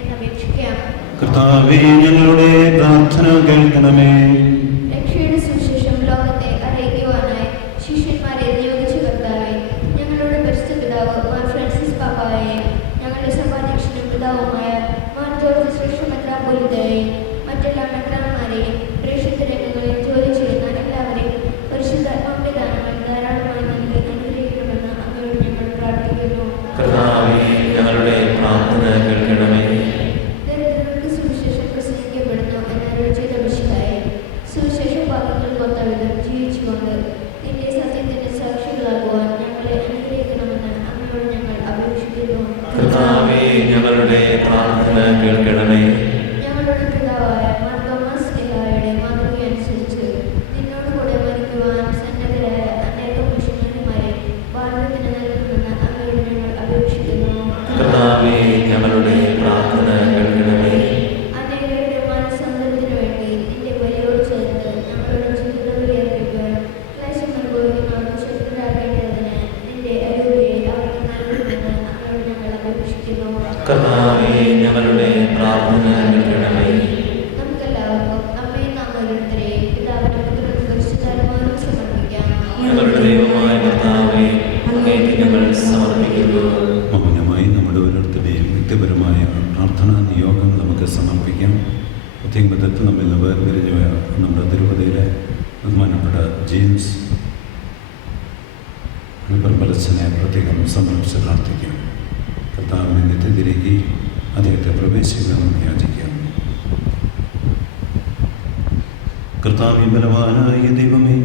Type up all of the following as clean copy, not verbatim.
എന്നപേക്ഷിക്കാം. കർത്താവേ, ഞങ്ങളുടെ പ്രാർത്ഥന കേൾക്കണമേ. രക്ഷയുടെ സുവിശേഷം ലോകത്തെ അറിയിക്കുവാനായി ശിഷ്യന്മാരെ നിയോഗിച്ച കർത്താവേ, ഞങ്ങളുടെ പരിശുദ്ധ പിതാവ് മാർ ഫ്രാൻസിസ് പാപ്പായെ, ഞങ്ങളുടെ സഭാധ്യക്ഷനും പിതാവുമായ മാർ ജോർജ് ശ്രേഷ്ഠ മെത്രാപ്പോലീത്തയെയും മറ്റെല്ലാ മെത്രാന്മാരെയും പ്രേക്ഷിത രംഗങ്ങളിൽ ജോലി ചെയ്യുന്ന എല്ലാവരെയും പരിശുദ്ധാത്മാവിന്റെ ദാനങ്ങൾ ധാരാളമായി നൽകി അനുഗ്രഹിക്കണമെന്ന് അങ്ങയോട് ഞങ്ങൾ പ്രാർത്ഥിക്കുന്നു. കർത്താവേ, ഞങ്ങളുടെ പ്രാർത്ഥന കേൾക്കണമേ. ദരിദ്രർക്ക് സുവിശേഷം പ്രസംഗിക്കപ്പെടുന്നു എന്നരുളി ചെയ്ത മിശിഹായെ, സുവിശേഷ വാക്കുകൾ കൊത്തവിധം ജീവിച്ചുകൊണ്ട് നിന്റെ സത്യത്തിന്റെ സാക്ഷികളാകുവാൻ ഞങ്ങളെ അനുഗ്രഹിക്കണമെന്ന് അങ്ങയോട് ഞങ്ങൾ അപേക്ഷിക്കുന്നു. കർത്താവേ, ഞങ്ങളുടെ പ്രാർത്ഥന കേൾക്കണമേ. ഞങ്ങളുടെ പിതാവായ മാർ തോമസ് ശ്ലീഹായുടെ മാതൃകയനുസരിച്ച് നിന്നോടുകൂടെ മരിക്കുവാൻ സന്നദ്ധരായ അനേകം മിഷണറിമാരെ ഭാരതത്തിന് നൽകണമെന്ന് അങ്ങയോട് ഞങ്ങൾ അപേക്ഷിക്കുന്നു. കർത്താവേ, ഞങ്ങളുടെ പ്രാർത്ഥന കേൾക്കണമേ. അനേകരുടെ മനസ്സന്തരത്തിനു വേണ്ടി നിന്റെ ബലിയോട് ചേർത്ത് ഞങ്ങളുടെ ജീവിതത്തിൽ ഏർപ്പിക്കുവാൻ ക്ലേശം അനുഭവിക്കുന്നവർക്ക് ശക്തരാകേണ്ടതിന് നിന്റെ അരൂപിയെ അവർക്ക് നൽകണമെന്ന് അങ്ങയോട് ഞങ്ങൾ അപേക്ഷിക്കുന്നു. കർത്താവേ, ഞങ്ങളുടെ പ്രാർത്ഥന കേൾക്കണമേ. നമുക്കെല്ലാവർക്കും നമ്മയും നാം ഓരോരുത്തരെയും പിതാവിനും പുത്രനും പരിശുദ്ധാത്മാവിനും സമർപ്പിക്കാം. ഞങ്ങളുടെ ദൈവമായ കർത്താവേ, അങ്ങേക്ക് ഞങ്ങൾ സമർപ്പിക്കുന്നു. മൗനമായി നമ്മുടെ ഓരോരുത്തരുടെയും വ്യക്തിപരമായ പ്രാർത്ഥനാ നിയോഗം നമുക്ക് സമർപ്പിക്കാം. ഉദ്യോഗത്തിൽ നമ്മിൽ നിന്ന് വേർപിരിഞ്ഞ നമ്മുടെ തിരുപ്പതിയിലെ ബഹുമാനപ്പെട്ട ജെയിംസ് പരമ്പരച്ചനെ പ്രത്യേകം സമർപ്പിച്ച് പ്രാർത്ഥിക്കാം. കർത്താവിനെ നിത്യത്തിലേക്ക് അദ്ദേഹത്തെ പ്രവേശിക്കണമെന്ന് യാചിക്കാം. കർത്താവേ, ബലവാനായ ദൈവമേ,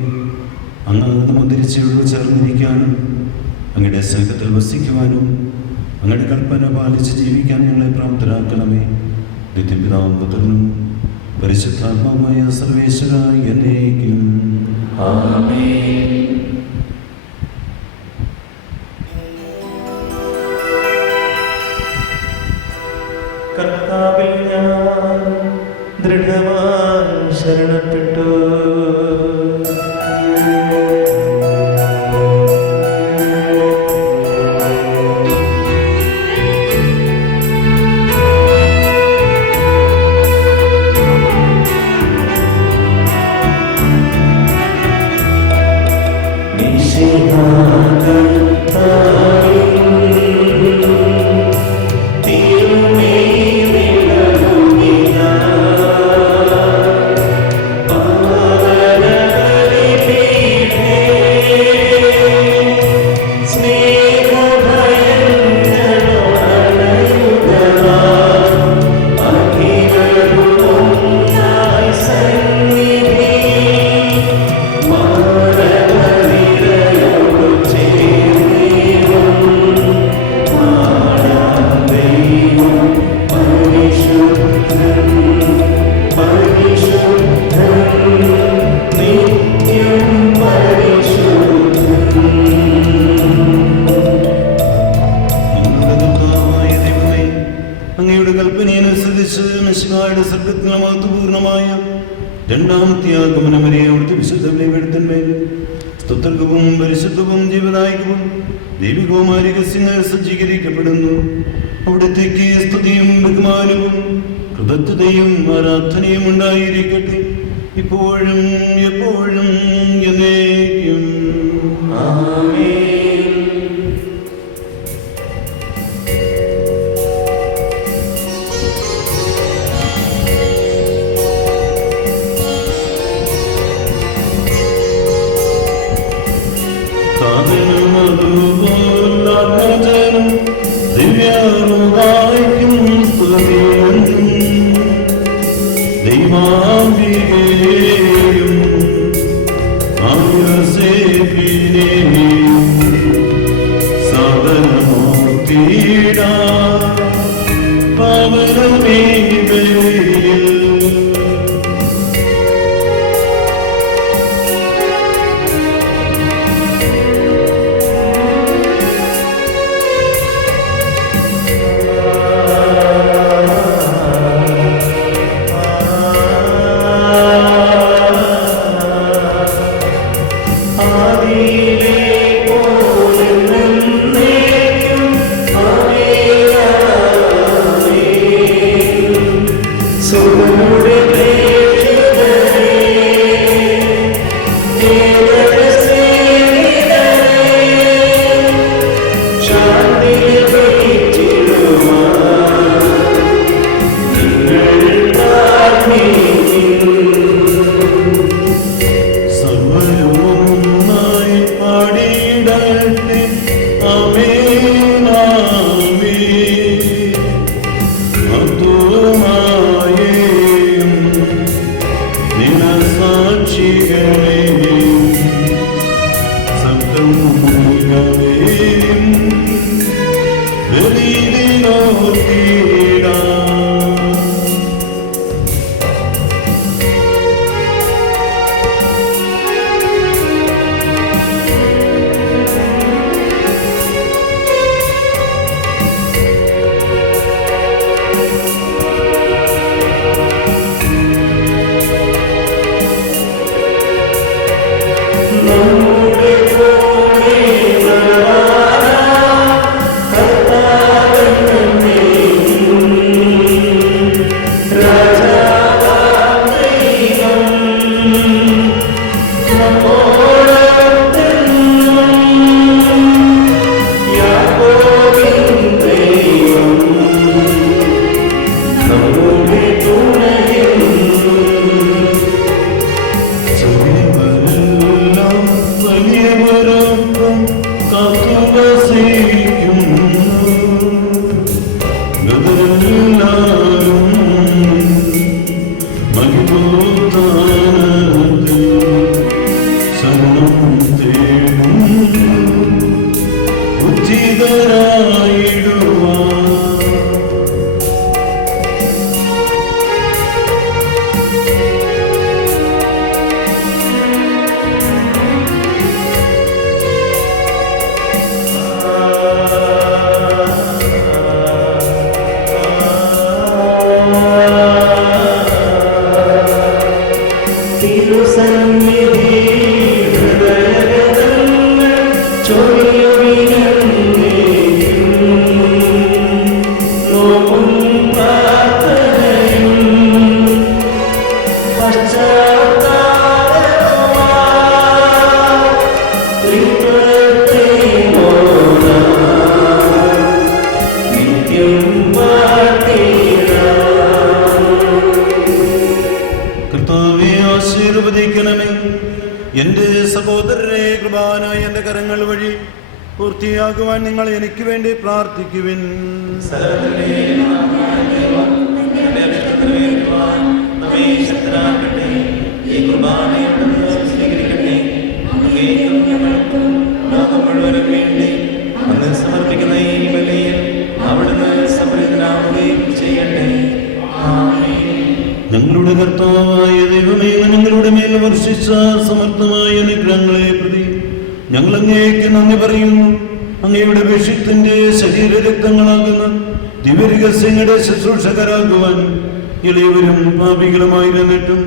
അങ്ങ് മുന്തിരിച്ചയോട് ചേർന്നിരിക്കാനും അങ്ങയുടെ സ്നേഹത്തിൽ വസിക്കുവാനും അങ്ങയുടെ കൽപ്പന പാലിച്ച് ജീവിക്കാൻ ഞങ്ങളെ പ്രാപ്തരാക്കണമേ. നിത്യപിതാവും പുത്രനും പരിശുദ്ധാത്മാവുമായ സർവേശ്വരായ എന്നേക്കും ആമേൻ. കർത്താവിൽ ഞാൻ ദൃഢമായി ശരണപ്പെട്ടു. രണ്ടാമത്തെ ആഗമനം വരെ അവിടുത്തെ വിശുദ്ധ ബലിപീഠത്തിന്മേൽ സ്തുത്യർഹവും പരിശുദ്ധവും ജീവദായകവും ദൈവികവുമായ രഹസ്യങ്ങൾ സജ്ജീകരിക്കപ്പെടുന്നു. അവിടത്തേക്ക് സ്തുതിയും ബഹുമാനവും കൃതജ്ഞതയും ആരാധനയും ഉണ്ടായിരിക്കട്ടെ, ഇപ്പോഴും എപ്പോഴും എന്നേക്കും. ആമേൻ. Amen. എന്റെ സഹോദരരെ, കൃപാനായ എന്റെ കരങ്ങൾ വഴി പൂർത്തിയാകുവാൻ നിങ്ങൾ എനിക്ക് വേണ്ടി പ്രാർത്ഥിക്കുവിൻ. സമർപ്പിക്കുന്ന ഈ ബലിയിൽ അവിടുന്ന് സംപ്രീതനാവുകയും ചെയ്യട്ടെ. ഞങ്ങളുടെ കർത്താവായ ദൈവമേ, ഞങ്ങളുടെ മേൽ വർഷിച്ച സമർത്ഥമായ അനുഗ്രഹങ്ങളെ പ്രതി ഞങ്ങൾ അങ്ങേക്ക് നന്ദി പറയുന്നു. അങ്ങയുടെ വിശുദ്ധന്റെ ശരീരരക്തങ്ങളാകുന്ന ദിവ്യരഹസ്യങ്ങളുടെ ശുശ്രൂഷകരാകുവാൻ ഇളയവരും പാപികളുമായിരുന്നിട്ടും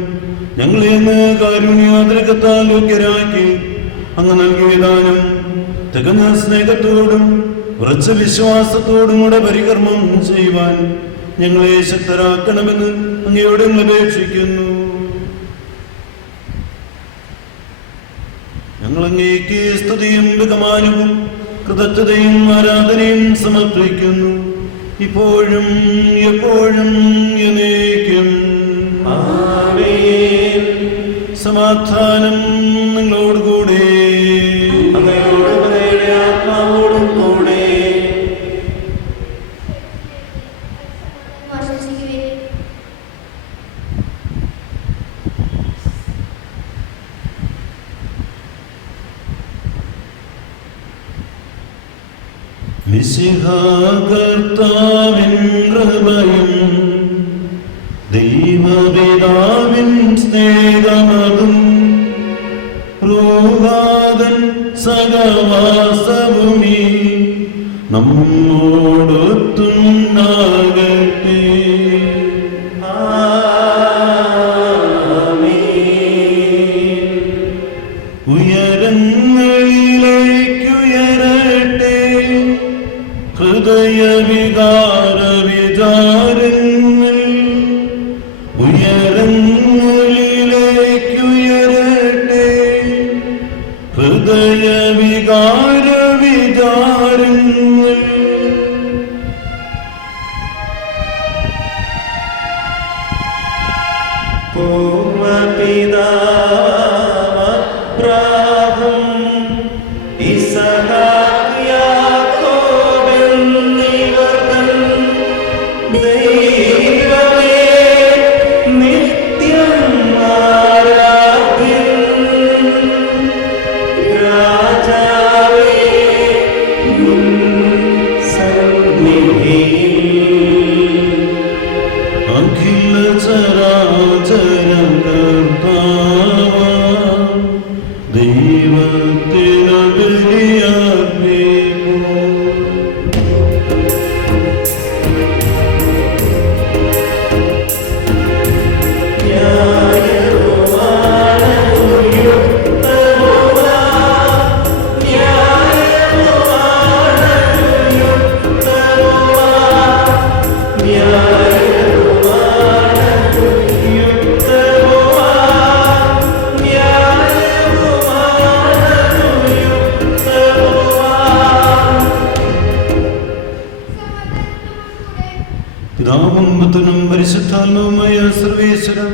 ഞങ്ങളെ അങ്ങ് കാരുണ്യാതിരകത്താൽ യോഗ്യരാക്കി അങ്ങ് നൽകിയ ദാനം തികഞ്ഞ സ്നേഹത്തോടും ഉറച്ച വിശ്വാസത്തോടും കൂടെ പരികർമ്മം ചെയ്യുവാൻ ഞങ്ങളെ ശക്തരാക്കണമെന്ന് അങ്ങയോട് അപേക്ഷിക്കുന്നു. ഞങ്ങൾ അങ്ങേക്ക് സ്തുതിയും ബഹുമാനവും കൃതജ്ഞതയും ആരാധനയും സമർപ്പിക്കുന്നു, ഇപ്പോഴും എപ്പോഴും എന്നേക്കും. സമാധാനം നിങ്ങളോടുകൂടെ. കർത്താവിൻ കൃപയും ദൈവപിതാവിൻ സ്നേഹമതും റൂഹാദൻ സഹവാസഭൂമി നമ്മോടൊത്തുണ്ടാകട്ടെ. ഉയരങ്ങളിലേക്കുയരട്ടെ ഹൃദയവികാര വിചാരങ്ങൾ, ഉയരങ്ങളിലേക്കുയരട്ടെ ഹൃദയവികാര വിചാരങ്ങൾ. പൂർവപിതാബ്രാഹം ഇസഹാക്ക് യാക്കോബ് എന്നിവർതൻ പിതാവും പുത്രനും പരിശുദ്ധാത്മാവുമായ സർവേശ്വരൻ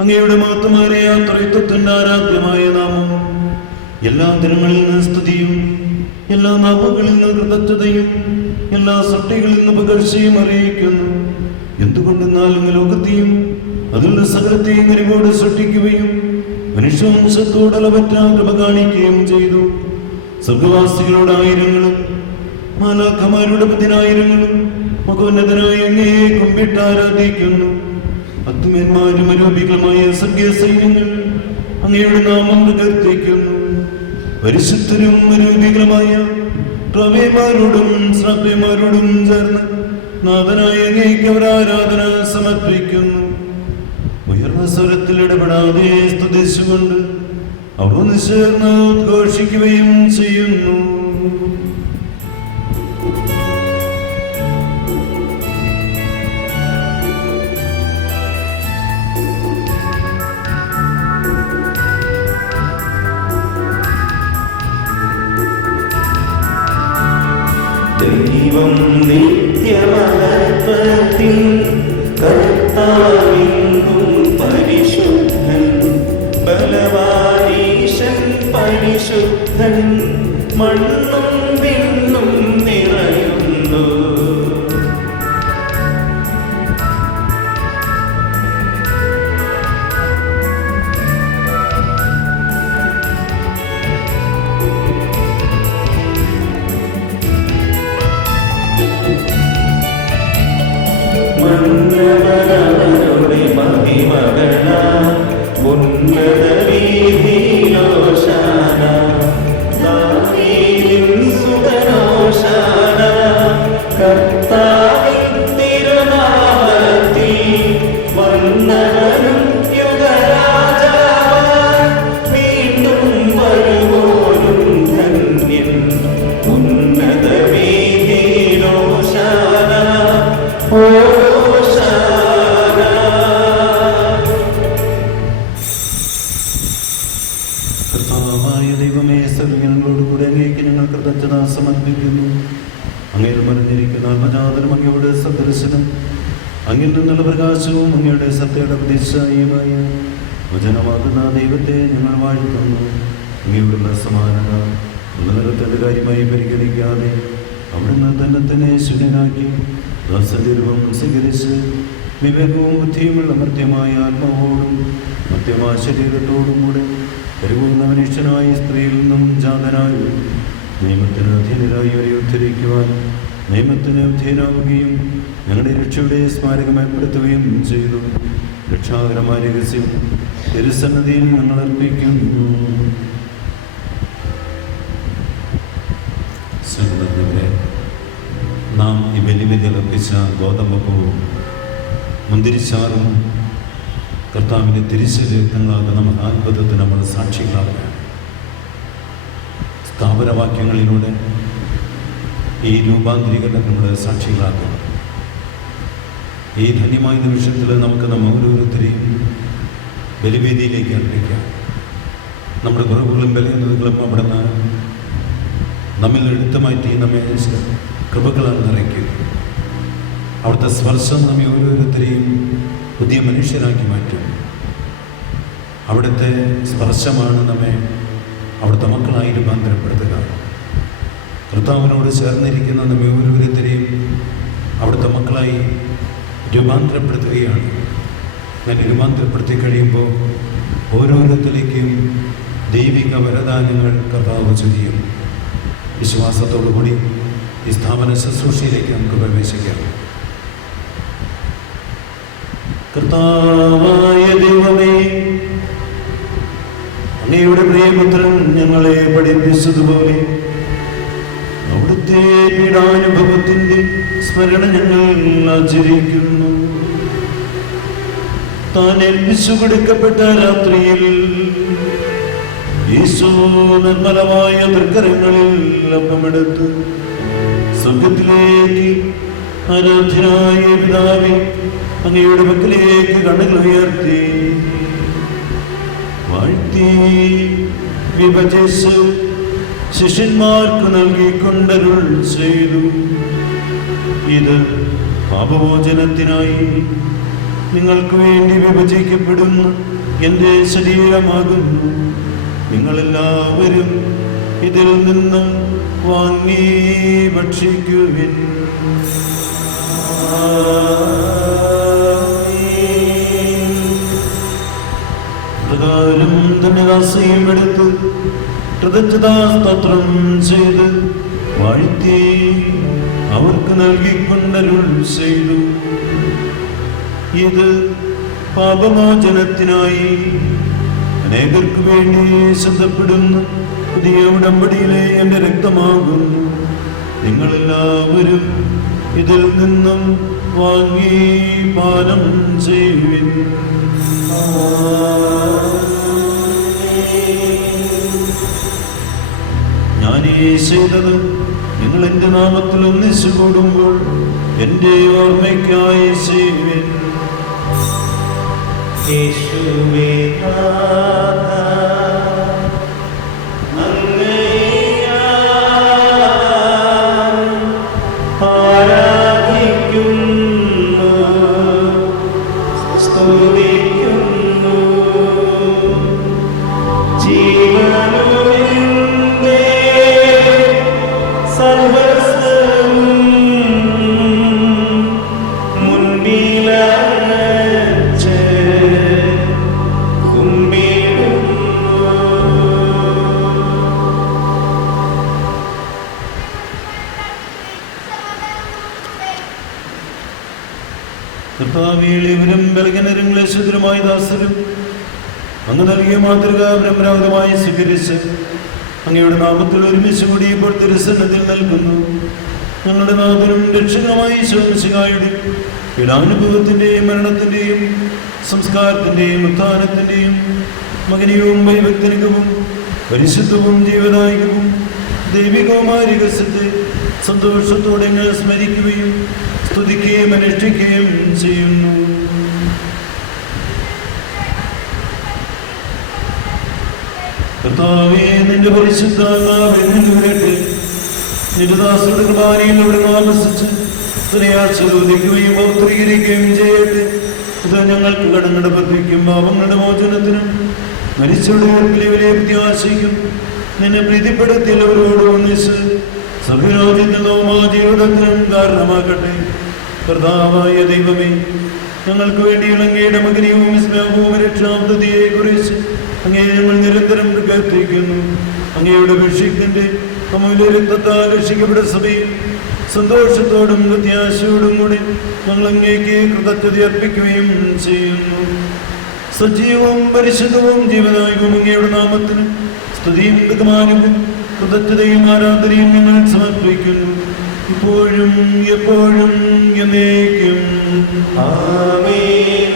അങ്ങയുടെ മഹത്വമേറിയ ത്രിത്വത്തിന്റെ ആരാധ്യമായ നാമം എല്ലാ ദിനങ്ങളിൽ നിന്ന് സ്തുതിയും എല്ലാ നാമങ്ങളിൽ നിന്ന് കൃതജ്ഞതയും എല്ലാ സൃഷ്ടികളിൽ നിന്ന് പകർച്ചയും അറിയിക്കുന്നു. എന്തുകൊണ്ടെന്നാലും ലോകത്തെയും അതിലുള്ള സകലത്തെയും കനിവോട് സൃഷ്ടിക്കുകയും മനുഷ്യവംശത്തോടളവറ്റ കൃപ കാണിക്കുകയും ചെയ്തു. സ്വർഗവാസികളോട് ആയിരങ്ങളും മാലാഖമാരുടെ 10,000 മകോന്നതനായ അങ്ങയെ കുമ്പിട്ട് ആരാധിക്കുന്നു. അത്യുമന്മാരും അരൂപികളുമായ സ്വർഗീയ സൈന്യങ്ങൾ അങ്ങയുടെ നാമം പ്രകീർത്തിക്കുന്നു. പരിശുദ്ധരും അരൂപികളുമായ പ്രവേമാരോടും ശ്രാപ്യമാരോടും ചേർന്ന് നാഥനായ അങ്ങേക്ക് അവർ ആരാധന സമർപ്പിക്കുന്നു. ഉയർന്ന സ്വരത്തിൽ ഇടപെടാതെ സ്തുതിച്ചുകൊണ്ട് അവർ ഒന്ന് ചേർന്ന് ഉദ്ഘോഷിക്കുകയും ചെയ്യുന്നു. ദൈവം നിത്യമഹത്വത്തിൻ കർത്താവിന്നും പരിശുദ്ധൻ, ബലവാനീശൻ പരിശുദ്ധൻ, മണ്ണും വിണ്ണും നിറയുന്നു. മന്നവനവരുടെ മഹിമകള ഉന്നത വീതിയിലോശാന, ദാവീദിൻ സുതനോശാന, കർത്താവിൻ തിരുനാമത്തിൽ വന്നവനും യുഗരാജാവാൻ വീണ്ടും വരുവോരും ധന്യൻ. ഉന്നത വീതിയിലോശാന കർത്താവായ ദൈവമേ, സർവ്വങ്ങളോടുകൂടെ അങ്ങേക്ക് ഞങ്ങൾ കൃതജ്ഞത സമർപ്പിക്കുന്നു. അങ്ങയിൽ മറിഞ്ഞിരിക്കുന്ന ആത്മജാതനും അങ്ങയുടെ സദൃശനും അങ്ങിൽ നിന്നുള്ള പ്രകാശവും അങ്ങയുടെ സത്യയുടെ പ്രതിഷ്ഠയുമായ വചനമാകുന്ന ദൈവത്തെ ഞങ്ങൾ വാഴ്ത്തുന്നു. അങ്ങയുടെ സമാനത നിലനിർത്തേണ്ട കാര്യമായി പരിഗണിക്കാതെ അവിടുന്ന് തന്നെ ശൂന്യനാക്കി ദാസരൂപം സ്വീകരിച്ച് വിവേകവും ബുദ്ധിയുമുള്ള മർത്യമായ ആത്മാവോടും മർത്യമായ ശരീരത്തോടും കൂടെ പരിപൂർണ്ണ മനുഷ്യനായ സ്ത്രീയിൽ നിന്നും ജാതനായി നിയമത്തിന് അധീനരായവരെ ഉദ്ധരിക്കുവാൻ നിയമത്തിന് അധീനാവുകയും ഞങ്ങളുടെ രക്ഷയുടെ സ്മാരകം ഏർപ്പെടുത്തുകയും ചെയ്തു. രക്ഷാകരമായ രഹസ്യം തിരുസന്നതിയിൽ ഞങ്ങൾ അർപ്പിക്കുന്നു. സഹോദരങ്ങളെ, നാം ഈ ബലിവിധി അർപ്പിച്ച ഗോതമ്പപ്പവും മുന്തിരിച്ചാറും കർത്താവിൻ്റെ തിരുശരീരങ്ങളാകുന്ന മഹാത്ഭുതത്തിന് നമ്മൾ സാക്ഷികളാവുകയാണ്. സ്ഥാപനവാക്യങ്ങളിലൂടെ ഈ രൂപാന്തരീകരണം നമ്മൾ സാക്ഷികളാക്കുന്നു. ഈ ധന്യമായ നിമിഷത്തിൽ നമുക്ക് നമ്മ ഓരോരുത്തരെയും ബലിവേദിയിലേക്ക് അർപ്പിക്കാം. നമ്മുടെ കുറവുകളും ബലഹീനതകളും അവിടുന്ന് നമ്മിൽ എടുത്തു മാറ്റി നമ്മെ കൃപകളാൽ നിറയ്ക്കുക. അവിടുത്തെ സ്പർശം നമ്മെ ഓരോരുത്തരെയും പുതിയ മനുഷ്യരാക്കി മാറ്റും. അവിടുത്തെ സ്പർശമാണ് നമ്മെ അവിടുത്തെ മക്കളായി രൂപാന്തരപ്പെടുത്തുക. കർത്താവിനോട് ചേർന്നിരിക്കുന്ന നമ്മെ ഓരോരുത്തരെയും അവിടുത്തെ മക്കളായി രൂപാന്തരപ്പെടുത്തുകയാണ്. അങ്ങനെ രൂപാന്തരപ്പെടുത്തി കഴിയുമ്പോൾ ഓരോരുത്തരിലേക്കും ദൈവിക വരദാനങ്ങൾ കർത്താവ് ചൊരിയും. വിശ്വാസത്തോടുകൂടി ഈ സ്ഥാപന ശുശ്രൂഷയിലേക്ക് നമുക്ക് പ്രവേശിക്കാം. കർത്താവായ ദൈവമേ, അങ്ങയുടെ പ്രിയപുത്രൻ ഞങ്ങളെ പഠിപ്പിച്ചതുപോലെ അവിടുത്തെ പീഡാനുഭവത്തിൻ്റെ സ്മരണ ഞങ്ങൾ ആചരിക്കുന്നു. താൻ ഏൽപ്പിച്ചു കൊടുക്കപ്പെട്ട രാത്രിയിൽ ഈശോ നിർമ്മലമായ തൃക്കരങ്ങളിൽ അപ്പമെടുത്ത് സ്വർഗത്തിലേക്ക് ആരാധ്യനായ പിതാവേ, അങ്ങയുടെ പക്കലേക്ക് കണ്ണുകൾ ഉയർത്തി വാഴ്ത്തി വിഭജിച്ച് ശിഷ്യന്മാർക്ക് നൽകിക്കൊണ്ടരുൾ ചെയ്തു. ഇത് പാപമോചനത്തിനായി നിങ്ങൾക്ക് വേണ്ടി വിഭജിക്കപ്പെടുന്ന എൻ്റെ ശരീരമാകുന്നു. നിങ്ങളെല്ലാവരും ഇതിൽ നിന്നും വാങ്ങി ഭക്ഷിക്കുവിൻ. പ്രകാരം ധന്യദാസിയും എടുത്ത് കൃതജ്ഞതാസ്തോത്രം ചെയ്ത് വാഴ്ത്തി അവർക്ക് നൽകിക്കൊണ്ടരുൾ ചെയ്തു. ഇത് പാപമോചനത്തിനായി അനേകർക്ക് വേണ്ടി ശ്രദ്ധപ്പെടുന്ന പുതിയ ഉടമ്പടിയിലെ എൻ്റെ രക്തമാകുന്നു. നിങ്ങളെല്ലാവരും ഇതിൽ നിന്നും വാങ്ങി പാനം ചെയ്യുവിൻ. ഞാനീ ചെയ്തത് നിങ്ങൾ എൻ്റെ നാമത്തിൽ ഒന്നിച്ചു കൂടുമ്പോൾ എൻ്റെ ഓർമ്മയ്ക്കായി ചെയ്യുവിൻ. യേശുവേ കർത്താവിലും ബലഹീനരും ക്ലേശിതരുമായ ദാസരും അങ്ങ് നൽകിയ മാതൃക ബ്രഹ്മരാഗതമായി സ്വീകരിച്ച് അങ്ങയുടെ നാമത്തിൽ ഒരുമിച്ച് കൂടി ഇപ്പോൾ തിരുസന്നത്തിൽ നൽകുന്നു. ഞങ്ങളുടെ നാഥനും രക്ഷകനുമായി ശോമിശിഹായുടെ പീഡാനുഭവത്തിൻ്റെയും മരണത്തിൻ്റെയും സംസ്കാരത്തിൻ്റെയും ഉത്ഥാനത്തിൻ്റെയും മകനീയവും വൈഭക്തിനികവും പരിശുദ്ധവും ജീവദായകവും ദൈവികവുമായ രഹസ്യത്തെ സന്തോഷത്തോടെ ഞങ്ങൾ സ്മരിക്കുകയും സ്തുതിക്കുകയും അനുഷ്ഠിക്കുകയും ചെയ്യുന്നു. കർത്താവേ, നിന്റെ പരിശുദ്ധാത്മാവേ വരട്ടെ. നിന്റെ ദാസരുടെ കുർബാനയിൽ അവിടെ താമസിച്ച് സ്നേഹാശ്വദിക്കുകയും പൗത്രീകരിക്കുകയും ചെയ്യട്ടെ. ഇത് ഞങ്ങൾക്ക് കടങ്ങളുടെ പദ്ധതിക്കും പാപങ്ങളുടെ മോചനത്തിനും മരിച്ചവരുടെ വലിയ പ്രത്യാശയ്ക്കും നിന്നെ പ്രീതിപ്പെടുത്തിയവരോട് ഒന്നിച്ച് സഭ്യരാജ്യത്തിനും ആ ജീവിതത്തിനും കാരണമാക്കട്ടെ. കർത്താവായ ദൈവമേ, ഞങ്ങൾക്ക് വേണ്ടി അങ്ങയുടെ മകനെയും വിസ്മയവും രക്ഷാബ്ദതയെ കുറിച്ച് അങ്ങേ ഞങ്ങൾ നിരന്തരം പ്രകീർത്തിക്കുന്നു. അങ്ങയുടെ അഭിഷേകത്തിന്റെ അമൂല്യ രക്തത്താൽ രക്ഷിക്കപ്പെട്ട സഭയിൽ സന്തോഷത്തോടും പ്രത്യാശയോടും കൂടി ഞങ്ങൾ അങ്ങേക്ക് കൃതജ്ഞത അർപ്പിക്കുകയും ചെയ്യുന്നു. സജീവവും പരിശുദ്ധവും ജീവനായകവും അങ്ങയുടെ നാമത്തിന് സ്തുതിയും ബഹുമാനവും കൃതജ്ഞതയും ആരാധനയും ഞങ്ങൾ സമർപ്പിക്കുന്നു, ഇപ്പോഴും എപ്പോഴും എന്നേക്കും. ആമേൻ.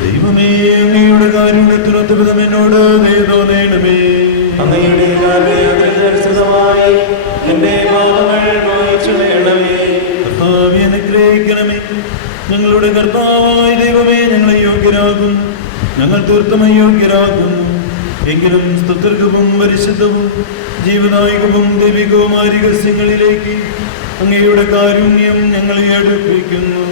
ദൈവമേ, അങ്ങയുടെ കാരുണ്യത്തിനൊത്ത വിധം എന്നോട് ദയതോന്നണമേ. അങ്ങയുടെ കാരുണ്യത്തിനനുസൃതമായി എന്റെ പാപങ്ങൾ മായ്ച്ചു കളയണമേ. കർത്താവേ, അനുഗ്രഹിക്കണമേ. ഞങ്ങളുടെ കർത്താവായ ദൈവമേ, ഞങ്ങളെ യോഗ്യരാകും, ഞങ്ങൾ തീർത്തും അയോഗ്യരാകുന്നു. എങ്കിലും സ്തുത്യർഹവും പരിശുദ്ധവും ജീവനായകവും ദൈവികവുമായ രഹസ്യങ്ങളിലേക്ക് അങ്ങയുടെ കാരുണ്യം ഞങ്ങളെ അടുപ്പിക്കുന്നു.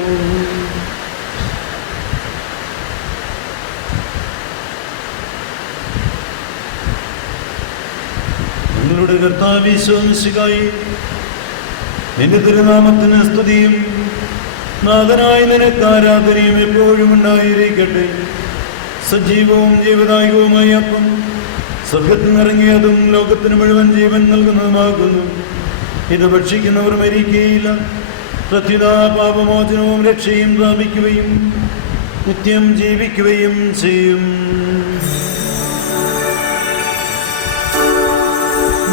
ഞങ്ങളുടെ കർത്താവേ ഈശോമിശിഹായേ, നിന്റെ തിരുനാമത്തിന് സ്തുതിയും നാഥനായ നിനക്ക് ആരാധനയും എപ്പോഴും ഉണ്ടായിരിക്കട്ടെ. സജീവവും ജീവദായകവുമായ അപ്പം സ്വർഗ്ഗത്തിൽ നിറങ്ങിയതും ലോകത്തിന് മുഴുവൻ ജീവൻ നൽകുന്നതുമാകുന്നു. ഇത് ഭക്ഷിക്കുന്നവർ മരിക്കുകയില്ല, പ്രത്യുത പാപമോചനവും രക്ഷയും പ്രാപിക്കുകയും നിത്യം ജീവിക്കുകയും ചെയ്യും.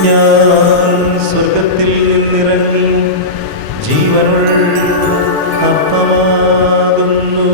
ഞാൻ സ്വർഗത്തിൽ നിന്നിറങ്ങി ജീവനുള്ള അപ്പമാകുന്നു.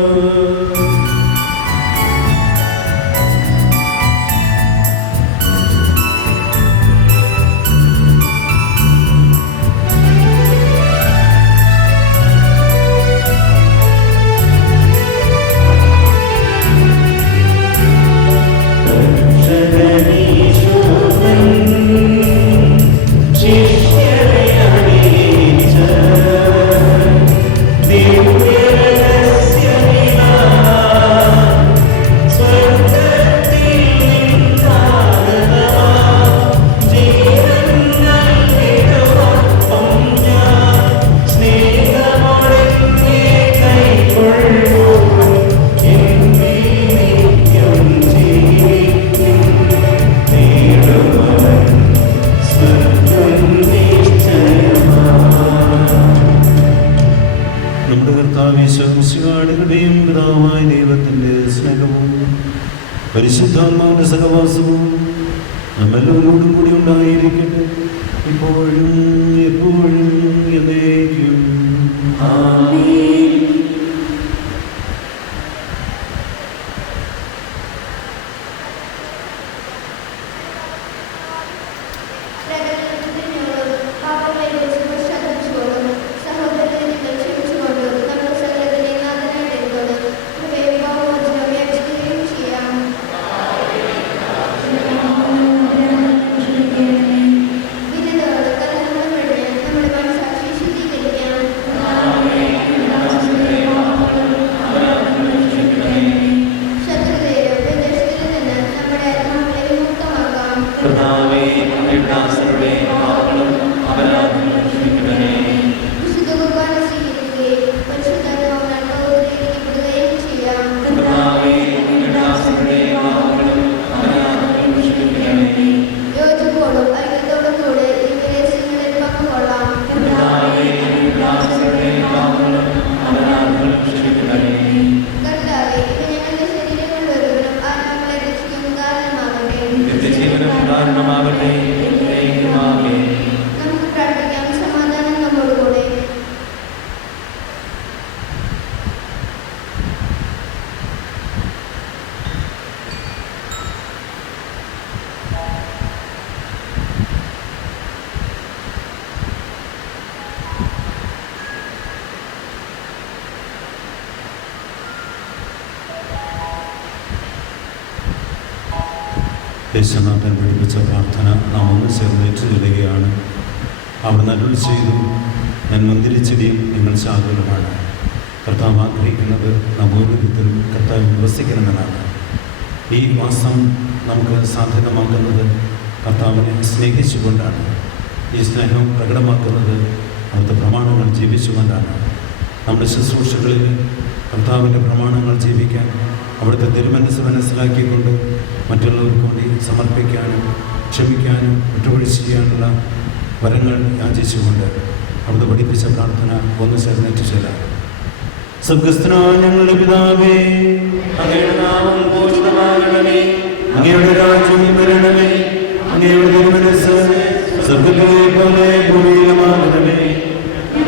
കർത്താവിശ്വാസികളുടെയും പിതാവായ ദൈവത്തിൻ്റെ സ്നേഹവും പരിശുദ്ധാത്മാവിൻ്റെ സഹവാസവും നമ്മളോടും കൂടി ഉണ്ടായിരിക്കട്ടെ, ഇപ്പോഴും എപ്പോഴും എന്നേക്കും. യേശുനാഥൻ പഠിപ്പിച്ച പ്രാർത്ഥന നാം ഒന്ന് ചേർന്ന് ഏറ്റുചൊല്ലുകയാണ്. അവിടെ അരുൾ ചെയ്തു, ഞാൻ മുന്തിരിച്ചെടിയും നിങ്ങൾ ശാഖകളുമാണ്. കർത്താവ് ആഗ്രഹിക്കുന്നത് നാം ഓരോരുത്തരും കർത്താവ് വസിക്കണമെന്നാണ്. ഈ മാസം നമുക്ക് സാധ്യതമാക്കുന്നത് കർത്താവിനെ സ്നേഹിച്ചുകൊണ്ടാണ്. ഈ സ്നേഹം പ്രകടമാക്കുന്നത് അവിടുത്തെ പ്രമാണങ്ങൾ ജീവിച്ചുകൊണ്ടാണ്. നമ്മുടെ ശുശ്രൂഷകളിൽ കർത്താവിൻ്റെ പ്രമാണങ്ങൾ ജീവിക്കാൻ, അവിടുത്തെ തിരുമനസ് മനസ്സിലാക്കിക്കൊണ്ട് മറ്റുള്ളവർക്ക് വേണ്ടി സമർപ്പിക്കാനും ക്ഷമിക്കാനും വിട്ടുവീഴ്ച ചെയ്യാനുള്ള വരങ്ങൾ യാചിച്ചുകൊണ്ട് അവിടുത്തെ പഠിപ്പിച്ച പ്രാർത്ഥന ഒന്ന് ചേർന്നേറ്റ് ചെല്ലാം. സ്വർഗ്ഗസ്ഥനായ ഞങ്ങളുടെ പിതാവേ, അങ്ങയുടെ നാമം പൂജിതമാകണമേ, അങ്ങയുടെ രാജ്യം വരണമേ, അങ്ങയുടെ തിരുമനസ്സ് സ്വർഗ്ഗത്തിലെ പോലെ ഭൂമിയിലുമാകണമേ.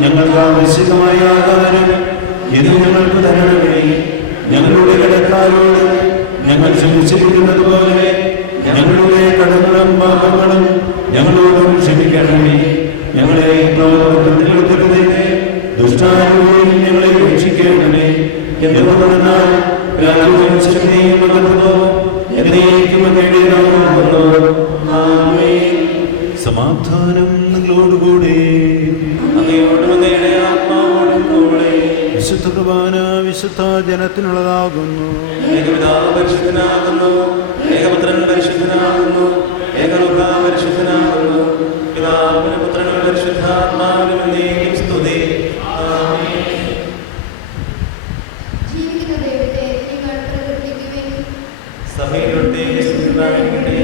ഞങ്ങൾക്ക് ആവശ്യമായ ആഹാരം എന്ന് ഞങ്ങൾക്ക് തരണമേ. ഞങ്ങളുടെ കടക്കാരോട് ഞങ്ങൾ ക്ഷമിച്ചിരിക്കുന്നത് പോലെ ഞങ്ങളുടെ കടങ്ങളും പാപങ്ങളും ഞങ്ങളോടും ക്ഷമിക്കണമേ. ഞങ്ങളെ പ്രവർത്തനപ്പെടുത്തരുതേ, ദുഷ്ടാരൂപം ഞങ്ങളെ രക്ഷിക്കണമേ. എന്ന് പറഞ്ഞാൽ രാജ്യവും ശക്തിയും മഹത്വവും എന്നേക്കും അങ്ങയുടേതാകുന്നു. ആമേൻ. സമാധാനം നിങ്ങളോടുകൂടെ. അങ്ങയോടും അങ്ങയുടെ ആത്മാവോടും കൂടെ. വിശുദ്ധ കുർബാന വിശുദ്ധ ജനത്തിനുള്ളതാകുന്നു. ഏകപിതാവ് പരിശുദ്ധനാകുന്നു, ഏകപുത്രൻ പരിശുദ്ധനാകുന്നു, ഏകലോക പരിശുദ്ധനാകുന്നു. പിതാവിനും പുത്രനും പരിശുദ്ധാത്മാവിനും എന്നേക്കും സ്തുതി. ആമേൻ. ജീവിക്കുന്ന ദൈവത്തെ നിങ്ങൾ പ്രകീർത്തിക്കുവിൻ. സഭയിലൊട്ടേ സ്തുതിയായിരിക്കട്ടെ.